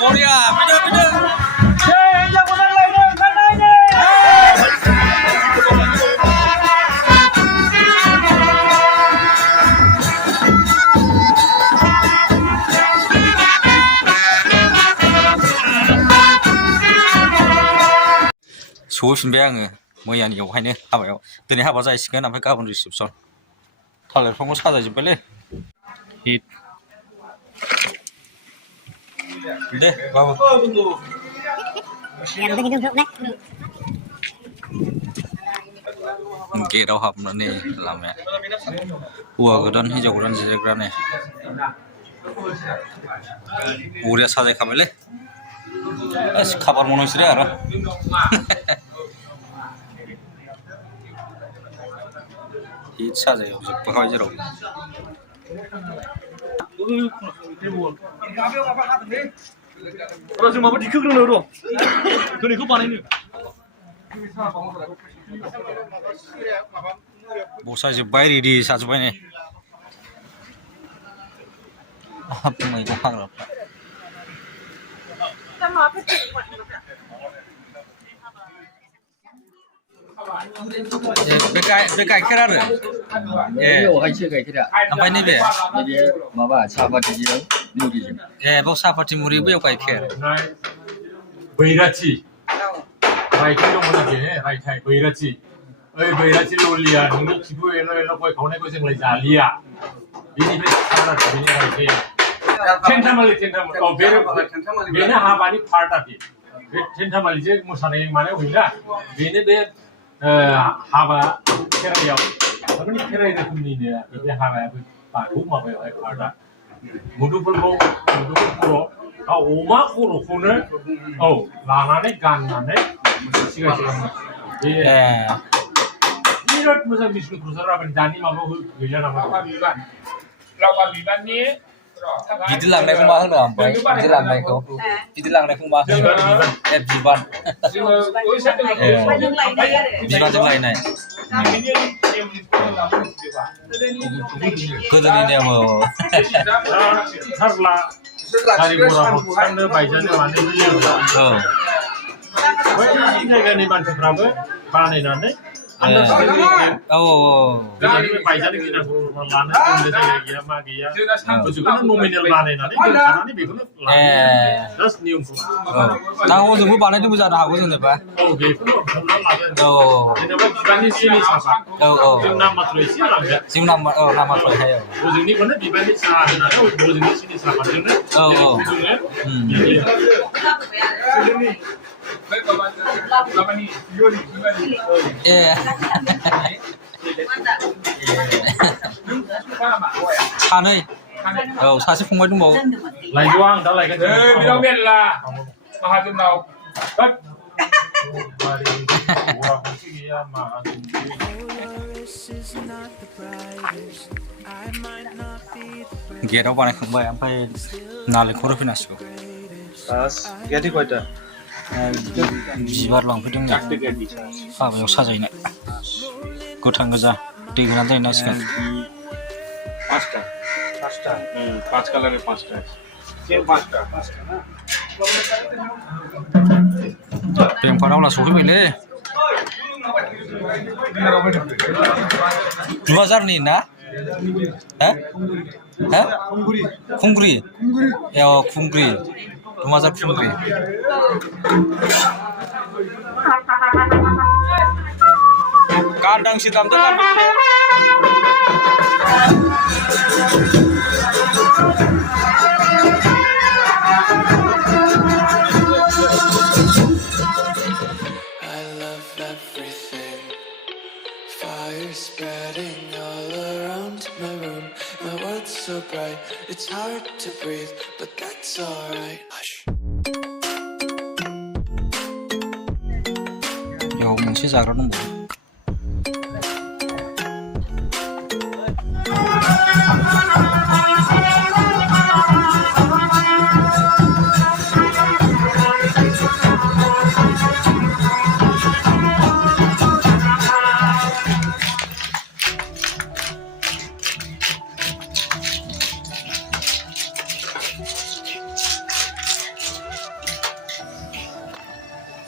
Korea, beda. Yang menang lainnya, katanya. सौफिनबाय आङो मैयानियावहायनो हाबायाव दिनै हाबा जाहैसिगोन ओमफ्राय गाबोन रिसेपसन थालिर बिफांखौ साजायजोब्बायलै हिट दे बाबु गेटआव हाबनानै लामाया हौवा गोदान हिनजाव गोदान जिरायग्रानो बरिया साजायखाबायलै खाबार मावनांसिगोन आरो हिट साजायाव जोब्बाय जेराव जों माबा दिखोग्रोनो र' दिनैखौ बानायनो बसायजोब्बाय रेडि जाजोब्बाय नै मैगं फानग्राफ्रा बे गाइखेर आरो बेवहायसो गाइखेरा ओमफ्राय नैबे नैबे माबा साहापातिजों मुरिजों बाव साहापाति मुरि बैयाव गाइखेर बैराथि रायथाइ दंमोन आरोखि रायथाइ बैराथि ओइ बैराथि ललिया नोंनि खिबु एल' एल' गय खावनायखौ जोंलाय जालिया बेनिफ्राय साराथि बेनि रायथाइया थेन्थामालि औ बेनो हाबानि पार्ट आरोखि बे थेन्थामालिजों मोसानाय मानायाव गैला बेनो बे हाबा खेराइयाव थारमाने खेराइ रोखोमनिनो बे हाबायाबो बाथौ माबायावहाय पार्टआ मुदुफुल खर' अमा खर'खौनो औ लानानै गाननानै सिगां बे बिराद मोजां बिष्णु प्रसाद राभानि दानि माबायाव गैला नामा लावखार बिबाननि गिदिर लांनायखौ मा होनो ओमफ्राय गिदिर लांनायखौ मा होनो बिबान बिबानजों लायनाय गोदोनि नेम थारला गारि घराखौ थिखांनो बायजानो मानो बै जायगानि मानसिफ्राबो बानायनानै बायजानो गिनांगौ लानो जायगा गैया मा गैया गोजौखौनो नमिनेल बानायनानै दोनखानानै बेखौनो जास्ट नियमखौ दा हजोंबो बानायदोंबो जानो हागौ जेनेबा बेखौनो हमना लादों जेनेबा बिबारनि सिनि साफा जों नाम मात्र एसे लांगोन जों नाम मात्रहाय हजोंनिखौनो बिबारनि साहा होनानै हजोंनि सिनि साफाजोंनो सानै सासे फंबाय दंबावो लायदो आं दा लायगोन बिनाव मेरला माहाजोननाव गेटआव बानायखांबाय ओमफ्राय नालेंखर होफैनांसिगौ गेटि कयटा बिबार लांफैदों हाबायाव साजायनो गोथां गोजा दै होनानै जाहैनांसिगोन पाँच कलर पाँचटा बेंपारावला सफैबायलै 2000नि ना खुंग्रि खुंग्रि 2000 खुंग्रि गानदांसो दामदों Spreading all around my room. My world's so bright, it's hard to breathe, but that's alright. Hush. बेयाव मोनसे जाग्रा दंबावो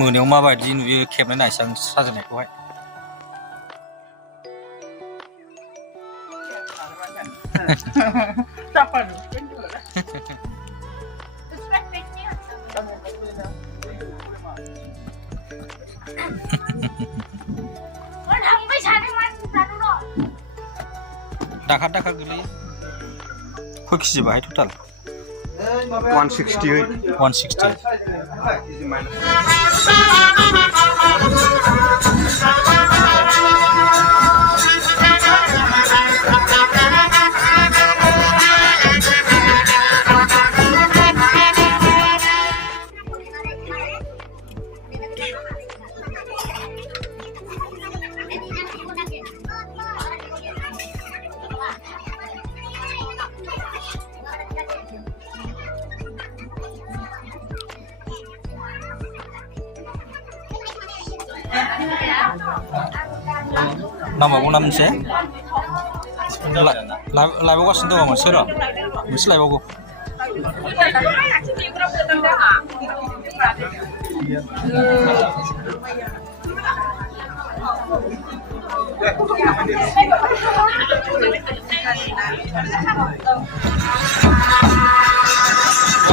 मोनायाव माबायदि नुयो खेबनाय नायसां साजायनायखौहाय दाखार गोलैयो खय केजि बाहाय टटेल 160나마고 남세 라이브가 쓴다고 하면 싫어 무슨 라이브고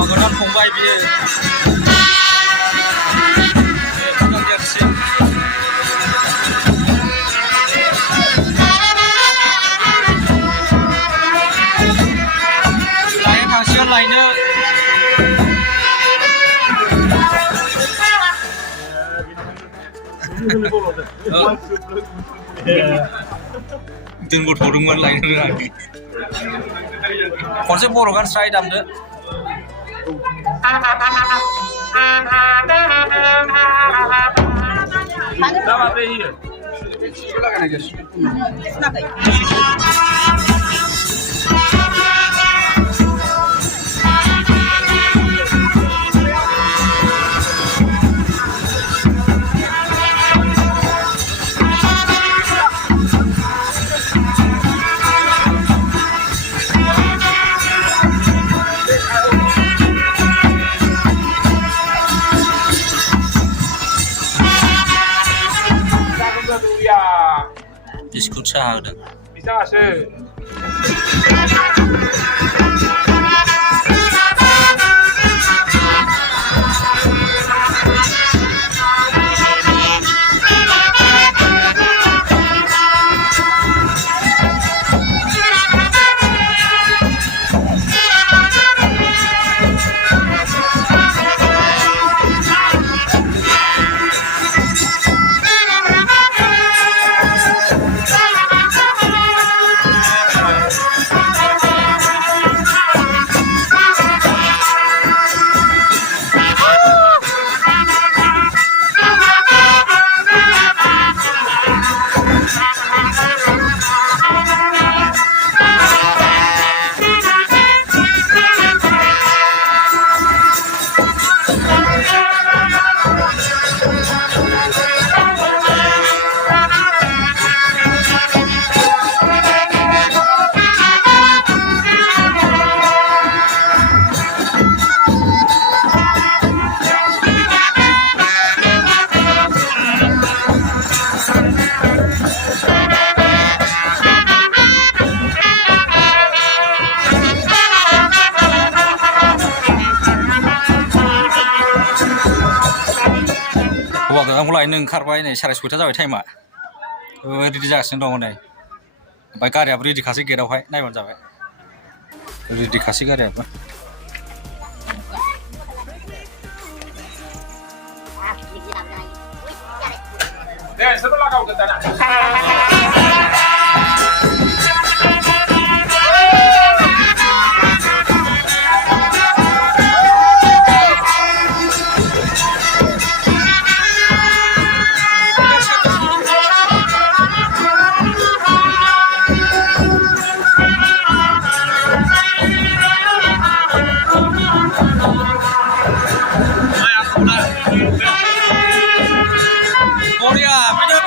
그럼 공부해 비에 등고 도둑만 라인을 하기 언제 보러 간 스라이 담드 비스킷 사하거든 비싸세 आंखौ लायनो ओंखारबाय नै 6:30 जाबाय टाइमा रेडि जागासिनो दङ नै ओमफ्राय गारियाबो रेडि खासै गेटआवहाय नायबानो जाबाय रेडि खासै गारियाबो दे सोरबा लागावगोन दाना Korea, beda.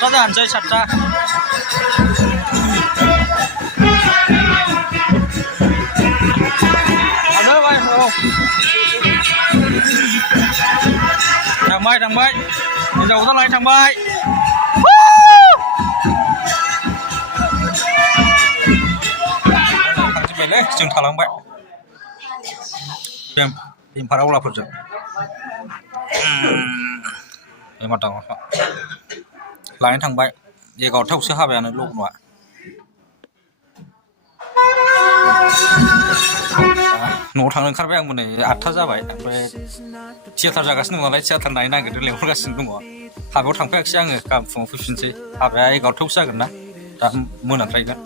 सातथा जानोसै सातथा थांदो बाय थांबाय हिनजाव गोदान लायनो थांबाय थांजोब्बायलै जों थालांबाय बेमफार आवलाफोरजों बेमार दामाखा लायनो थांबाय 11थायावसो हाबायानो लग्नआ न'आव थांनो ओंखारबाय आंबो नै 8था जाबाय ओमफ्राय थियाटार जागासिनो दं नालाय थियाटार नायनो नागिरदों लेंहरगासिनो दङ हाबायाव थांफायाखिसै आङो गाबोन फुङाव फैफिनसै हाबाया 11थायावसो जागोन ना दा मोनाद्रायगोन